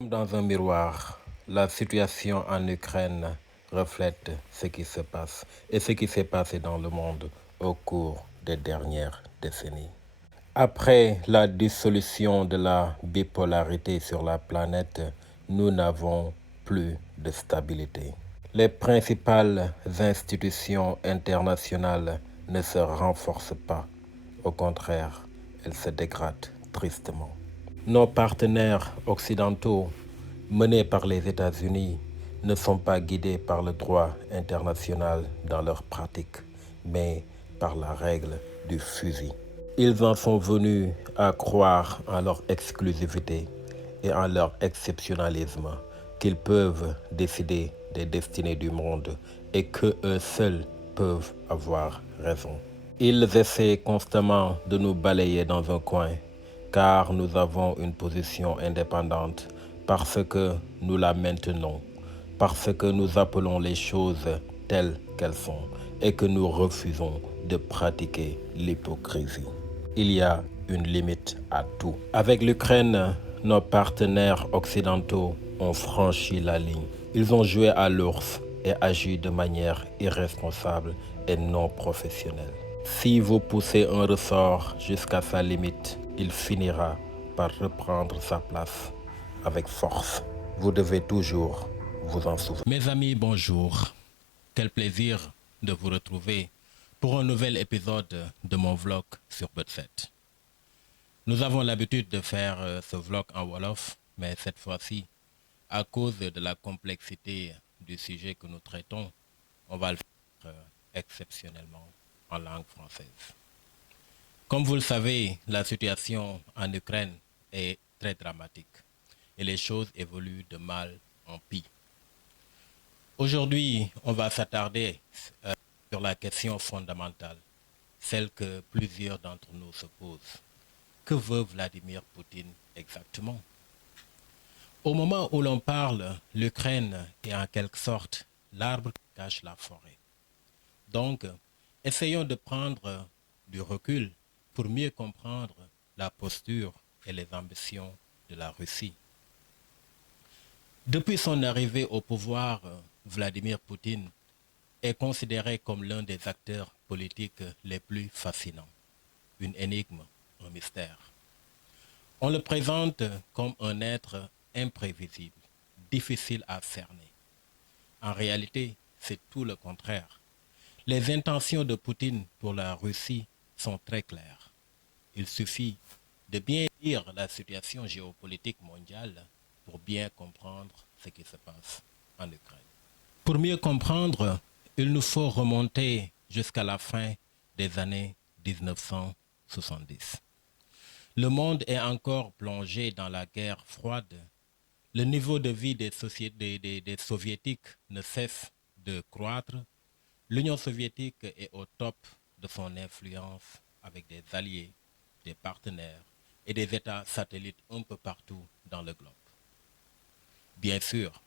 Dans un miroir, la situation en Ukraine reflète ce qui se passe et ce qui s'est passé dans le monde au cours des dernières décennies. Après la dissolution de la bipolarité sur la planète, nous n'avons plus de stabilité. Les principales institutions internationales ne se renforcent pas. Au contraire, elles se dégradent tristement. Nos partenaires occidentaux, menés par les États-Unis, ne sont pas guidés par le droit international dans leurs pratiques, mais par la règle du fusil. Ils en sont venus à croire en leur exclusivité et en leur exceptionnalisme, qu'ils peuvent décider des destinées du monde et qu'eux seuls peuvent avoir raison. Ils essaient constamment de nous balayer dans un coin, car nous avons une position indépendante, parce que nous la maintenons, parce que nous appelons les choses telles qu'elles sont et que nous refusons de pratiquer l'hypocrisie. Il y a une limite à tout. Avec l'Ukraine, nos partenaires occidentaux ont franchi la ligne. Ils ont joué à l'ours et agi de manière irresponsable et non professionnelle. Si vous poussez un ressort jusqu'à sa limite, il finira par reprendre sa place avec force. Vous devez toujours vous en souvenir. Mes amis, bonjour. Quel plaisir de vous retrouver pour un nouvel épisode de mon vlog sur Budset. Nous avons l'habitude de faire ce vlog en Wolof, mais cette fois-ci, à cause de la complexité du sujet que nous traitons, on va le faire exceptionnellement en langue française. Comme vous le savez, la situation en Ukraine est très dramatique et les choses évoluent de mal en pis. Aujourd'hui, on va s'attarder sur la question fondamentale, celle que plusieurs d'entre nous se posent. Que veut Vladimir Poutine exactement? Au moment où l'on parle, l'Ukraine est en quelque sorte l'arbre qui cache la forêt. Donc, essayons de prendre du recul pour mieux comprendre la posture et les ambitions de la Russie. Depuis son arrivée au pouvoir, Vladimir Poutine est considéré comme l'un des acteurs politiques les plus fascinants. Une énigme, un mystère. On le présente comme un être imprévisible, difficile à cerner. En réalité, c'est tout le contraire. Les intentions de Poutine pour la Russie sont très claires. Il suffit de bien lire la situation géopolitique mondiale pour bien comprendre ce qui se passe en Ukraine. Pour mieux comprendre, il nous faut remonter jusqu'à la fin des années 1970. Le monde est encore plongé dans la guerre froide. Le niveau de vie des soviétiques ne cesse de croître. L'Union soviétique est au top de son influence avec des alliés, des partenaires et des États satellites un peu partout dans le globe. Bien sûr,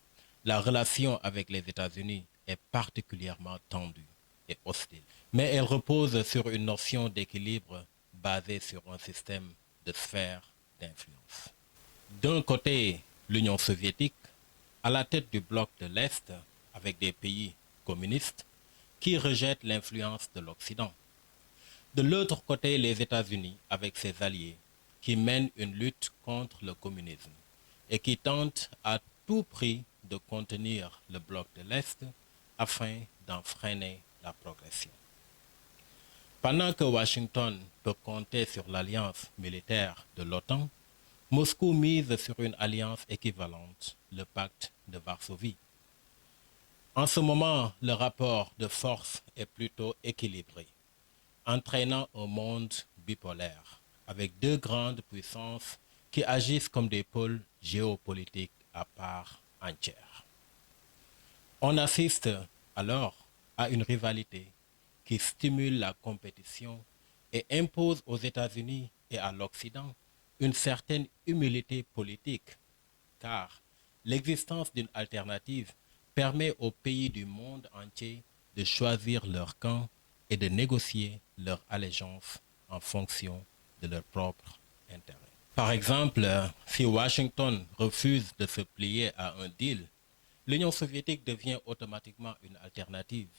la relation avec les États-Unis est particulièrement tendue et hostile, mais elle repose sur une notion d'équilibre basée sur un système de sphères d'influence. D'un côté, l'Union soviétique, à la tête du bloc de l'Est, avec des pays communistes qui rejettent l'influence de l'Occident. De l'autre côté, les États-Unis, avec ses alliés, qui mènent une lutte contre le communisme et qui tentent à tout prix de contenir le bloc de l'Est afin d'en freiner la progression. Pendant que Washington peut compter sur l'alliance militaire de l'OTAN, Moscou mise sur une alliance équivalente, le pacte de Varsovie. En ce moment, le rapport de force est plutôt équilibré, entraînant un monde bipolaire, avec deux grandes puissances qui agissent comme des pôles géopolitiques à part entière. On assiste alors à une rivalité qui stimule la compétition et impose aux États-Unis et à l'Occident une certaine humilité politique, car l'existence d'une alternative permet aux pays du monde entier de choisir leur camp et de négocier leur allégeance en fonction de leurs propres intérêts. Par exemple, si Washington refuse de se plier à un deal, l'Union soviétique devient automatiquement une alternative.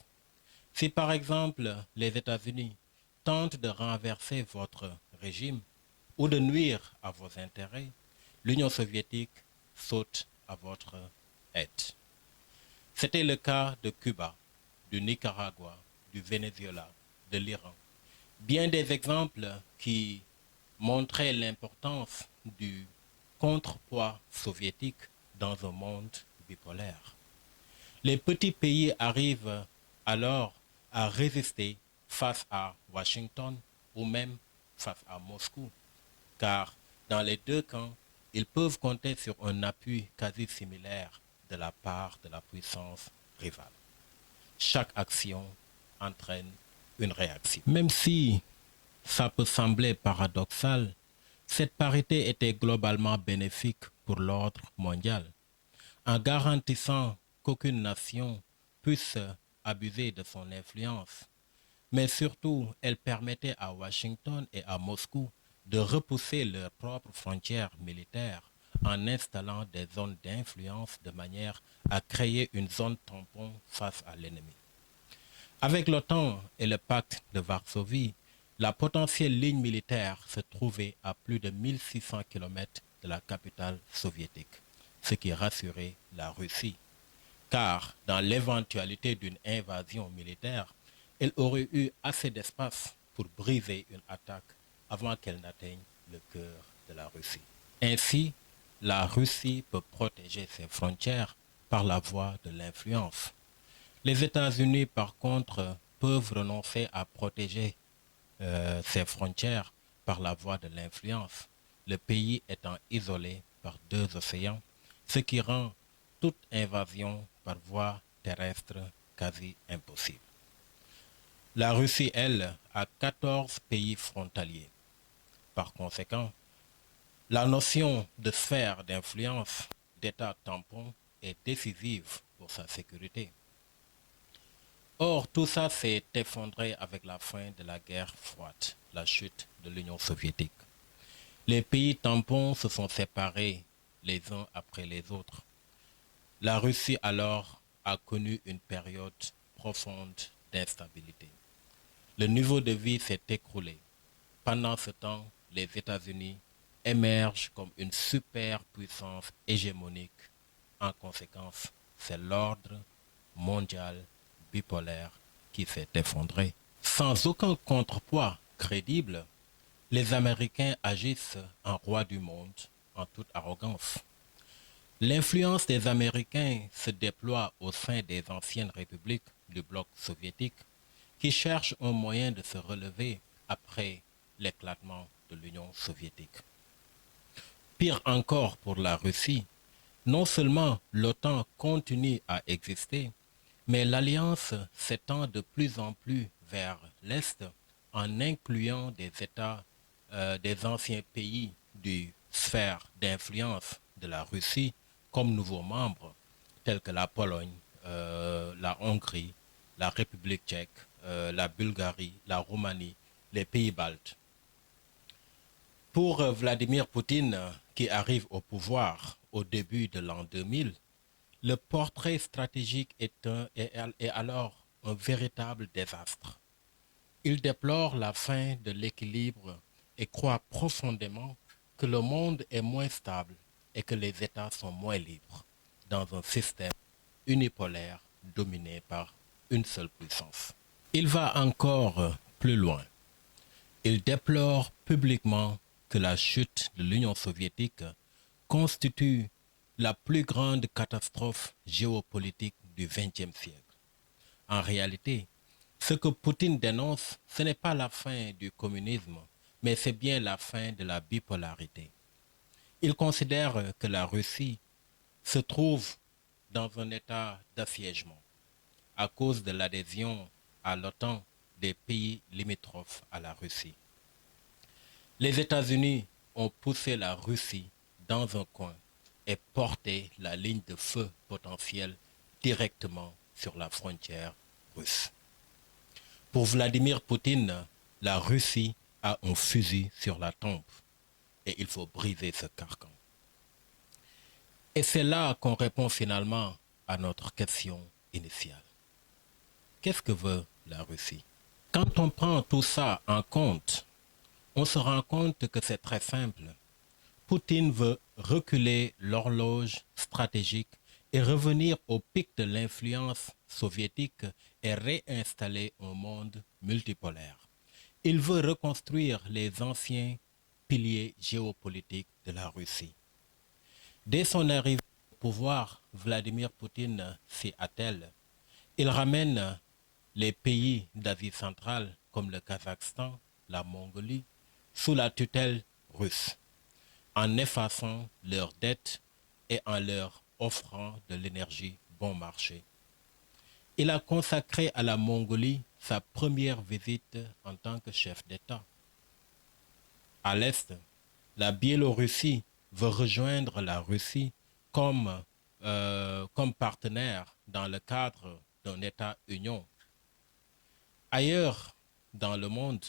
Si par exemple les États-Unis tentent de renverser votre régime ou de nuire à vos intérêts, l'Union soviétique saute à votre aide. C'était le cas de Cuba, du Nicaragua, du Venezuela, de l'Iran. Bien des exemples qui montraient l'importance du contrepoids soviétique dans un monde bipolaire. Les petits pays arrivent alors à résister face à Washington ou même face à Moscou, car dans les deux camps, ils peuvent compter sur un appui quasi similaire de la part de la puissance rivale. Chaque action entraîne une réaction. Même si ça peut sembler paradoxal, cette parité était globalement bénéfique pour l'ordre mondial, en garantissant qu'aucune nation puisse abuser de son influence. Mais surtout, elle permettait à Washington et à Moscou de repousser leurs propres frontières militaires en installant des zones d'influence de manière à créer une zone tampon face à l'ennemi. Avec l'OTAN et le pacte de Varsovie, la potentielle ligne militaire se trouvait à plus de 1600 km de la capitale soviétique, ce qui rassurait la Russie, car dans l'éventualité d'une invasion militaire, elle aurait eu assez d'espace pour briser une attaque avant qu'elle n'atteigne le cœur de la Russie. Ainsi, la Russie peut protéger ses frontières par la voie de l'influence. Les États-Unis, par contre, peuvent renoncer à protéger ses frontières par la voie de l'influence, le pays étant isolé par deux océans, ce qui rend toute invasion par voie terrestre quasi impossible. La Russie, elle, a 14 pays frontaliers. Par conséquent, la notion de sphère d'influence d'État tampon est décisive pour sa sécurité. Or, tout ça s'est effondré avec la fin de la guerre froide, la chute de l'Union soviétique. Les pays tampons se sont séparés les uns après les autres. La Russie alors a connu une période profonde d'instabilité. Le niveau de vie s'est écroulé. Pendant ce temps, les États-Unis émergent comme une superpuissance hégémonique. En conséquence, c'est l'ordre mondial bipolaire qui s'est effondré. Sans aucun contrepoids crédible, les Américains agissent en roi du monde en toute arrogance. L'influence des Américains se déploie au sein des anciennes républiques du bloc soviétique qui cherchent un moyen de se relever après l'éclatement de l'Union soviétique. Pire encore pour la Russie, non seulement l'OTAN continue à exister, mais l'alliance s'étend de plus en plus vers l'Est en incluant des États des anciens pays du sphère d'influence de la Russie comme nouveaux membres, tels que la Pologne, la Hongrie, la République tchèque, la Bulgarie, la Roumanie, les pays baltes. Pour Vladimir Poutine, qui arrive au pouvoir au début de l'an 2000, le portrait stratégique est alors un véritable désastre. Il déplore la fin de l'équilibre et croit profondément que le monde est moins stable et que les États sont moins libres dans un système unipolaire dominé par une seule puissance. Il va encore plus loin. Il déplore publiquement que la chute de l'Union soviétique constitue la plus grande catastrophe géopolitique du XXe siècle. En réalité, ce que Poutine dénonce, ce n'est pas la fin du communisme, mais c'est bien la fin de la bipolarité. Il considère que la Russie se trouve dans un état d'assiègement à cause de l'adhésion à l'OTAN des pays limitrophes à la Russie. Les États-Unis ont poussé la Russie dans un coin et porté la ligne de feu potentielle directement sur la frontière russe. Pour Vladimir Poutine, la Russie a un fusil sur la tempe. et il faut briser ce carcan. Et c'est là qu'on répond finalement à notre question initiale. Qu'est-ce que veut la Russie? Quand on prend tout ça en compte, on se rend compte que c'est très simple. Poutine veut reculer l'horloge stratégique et revenir au pic de l'influence soviétique et réinstaller un monde multipolaire. Il veut reconstruire les anciens piliers géopolitiques de la Russie. Dès son arrivée au pouvoir, Vladimir Poutine s'y attelle. Il ramène les pays d'Asie centrale comme le Kazakhstan, la Mongolie, sous la tutelle russe, en effaçant leurs dettes et en leur offrant de l'énergie bon marché. Il a consacré à la Mongolie sa première visite en tant que chef d'État. À l'Est, la Biélorussie veut rejoindre la Russie comme partenaire dans le cadre d'un État-union. Ailleurs dans le monde,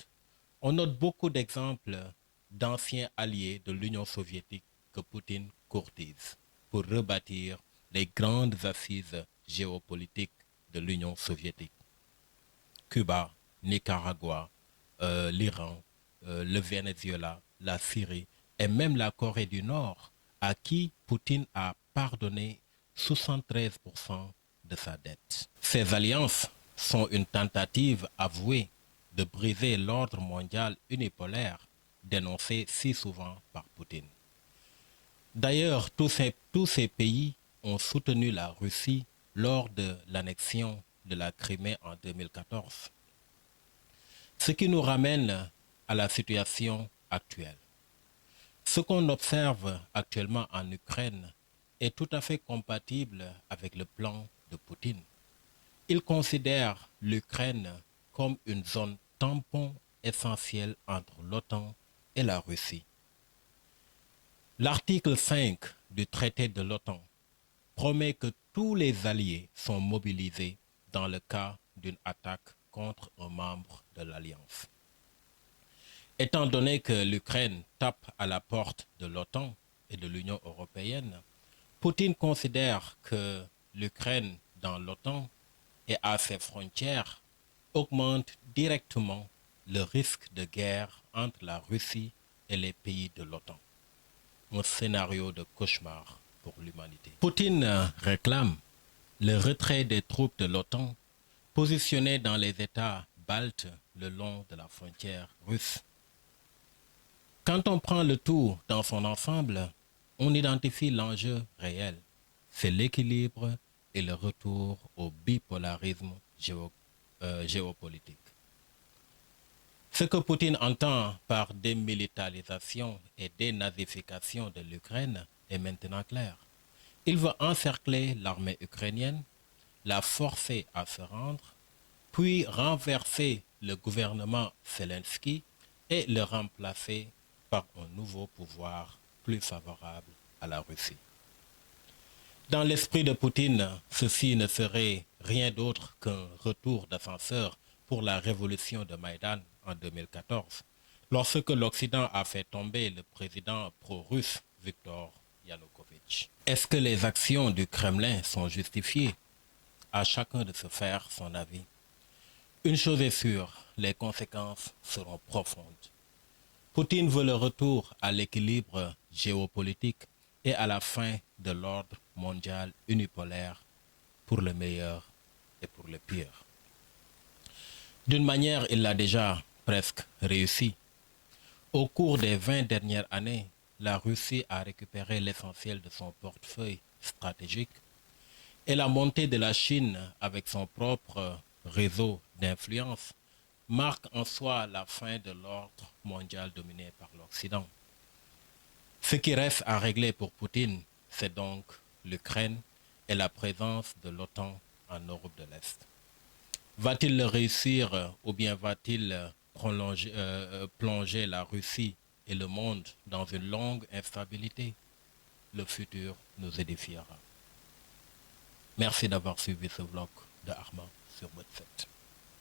on note beaucoup d'exemples d'anciens alliés de l'Union soviétique que Poutine courtise pour rebâtir les grandes assises géopolitiques de l'Union soviétique. Cuba, Nicaragua, l'Iran, le Venezuela, la Syrie et même la Corée du Nord, à qui Poutine a pardonné 73% de sa dette. Ces alliances sont une tentative avouée de briser l'ordre mondial unipolaire dénoncé si souvent par Poutine. D'ailleurs, tous ces pays ont soutenu la Russie lors de l'annexion de la Crimée en 2014. Ce qui nous ramène à la situation actuelle. Ce qu'on observe actuellement en Ukraine est tout à fait compatible avec le plan de Poutine. Il considère l'Ukraine comme une zone tampon essentielle entre l'OTAN et la Russie. L'article 5 du traité de l'OTAN promet que tous les alliés sont mobilisés dans le cas d'une attaque contre un membre de l'Alliance. Étant donné que l'Ukraine tape à la porte de l'OTAN et de l'Union européenne, Poutine considère que l'Ukraine dans l'OTAN et à ses frontières augmente directement le risque de guerre entre la Russie et les pays de l'OTAN. Un scénario de cauchemar pour l'humanité. Poutine réclame le retrait des troupes de l'OTAN positionnées dans les États baltes le long de la frontière russe. Quand on prend le tout dans son ensemble, on identifie l'enjeu réel. C'est l'équilibre et le retour au bipolarisme géopolitique. Ce que Poutine entend par démilitarisation et dénazification de l'Ukraine est maintenant clair. Il veut encercler l'armée ukrainienne, la forcer à se rendre, puis renverser le gouvernement Zelensky et le remplacer par un nouveau pouvoir plus favorable à la Russie. Dans l'esprit de Poutine, ceci ne serait rien d'autre qu'un retour d'ascenseur pour la révolution de Maïdan en 2014, lorsque l'Occident a fait tomber le président pro-russe Viktor Yanukovych. Est-ce que les actions du Kremlin sont justifiées? À chacun de se faire son avis. Une chose est sûre, les conséquences seront profondes. Poutine veut le retour à l'équilibre géopolitique et à la fin de l'ordre mondial unipolaire pour le meilleur et pour le pire. D'une manière, il l'a déjà presque réussi. Au cours des 20 dernières années, la Russie a récupéré l'essentiel de son portefeuille stratégique et la montée de la Chine avec son propre réseau d'influence marque en soi la fin de l'ordre mondial dominé par l'Occident. Ce qui reste à régler pour Poutine, c'est donc l'Ukraine et la présence de l'OTAN en Europe de l'Est. Va-t-il le réussir ou bien va-t-il plonger la Russie et le monde dans une longue instabilité? Le futur nous édifiera. Merci d'avoir suivi ce vlog de Armand sur Mode 7.